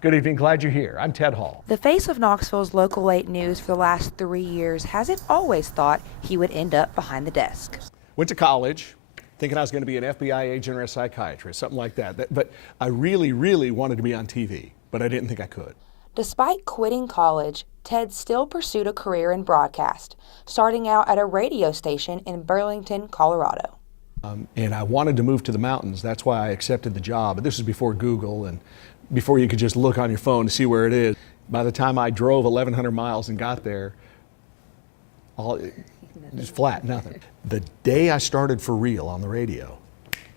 Good evening, glad you're here. I'm Ted Hall. The face of Knoxville's Local 8 News for the last 3 years hasn't always thought he would end up behind the desk. Went to college thinking I was going to be an FBI agent or a psychiatrist, something like that. But I really, really wanted to be on TV, but I didn't think I could. Despite quitting college, Ted still pursued a career in broadcast, starting out at a radio station in Burlington, Colorado. And I wanted to move to the mountains. That's why I accepted the job. But this was before Google and before you could just look on your phone to see where it is. By the time I drove 1,100 miles and got there, it was flat, nothing. The day I started for real on the radio,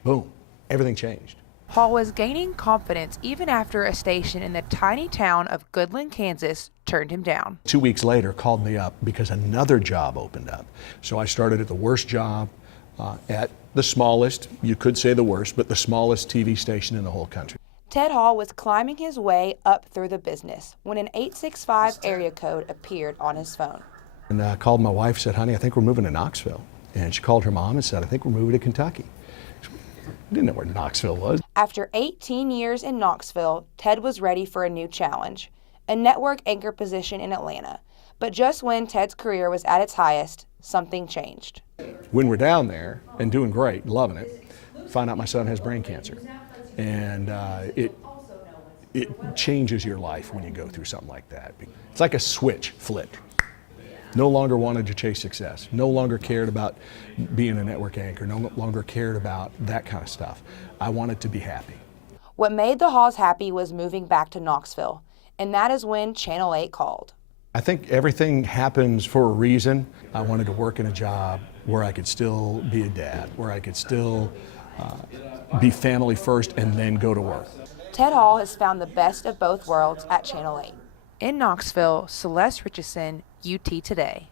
boom, everything changed. Hall was gaining confidence even after a station in the tiny town of Goodland, Kansas turned him down. 2 weeks later, called me up because another job opened up. So I started at the worst job at the smallest, you could say the worst, but the smallest TV station in the whole country. Ted Hall was climbing his way up through the business when an 865 area code appeared on his phone. And I called my wife, said, honey, I think we're moving to Knoxville. And she called her mom and said, I think we're moving to Kentucky. I didn't know where Knoxville was. After 18 years in Knoxville, Ted was ready for a new challenge, a network anchor position in Atlanta. But just when Ted's career was at its highest, something changed. When we're down there and doing great, loving it, find out my son has brain cancer. And it changes your life when you go through something like that. It's like a switch flipped. No longer wanted to chase success, no longer cared about being a network anchor, no longer cared about that kind of stuff. I wanted to be happy. What made the Halls happy was moving back to Knoxville, and that is when Channel 8 called. I think everything happens for a reason. I wanted to work in a job where I could still be a dad, where I could still be family first and then go to work. Ted Hall has found the best of both worlds at Channel 8. In Knoxville, Celeste Richardson, UT Today.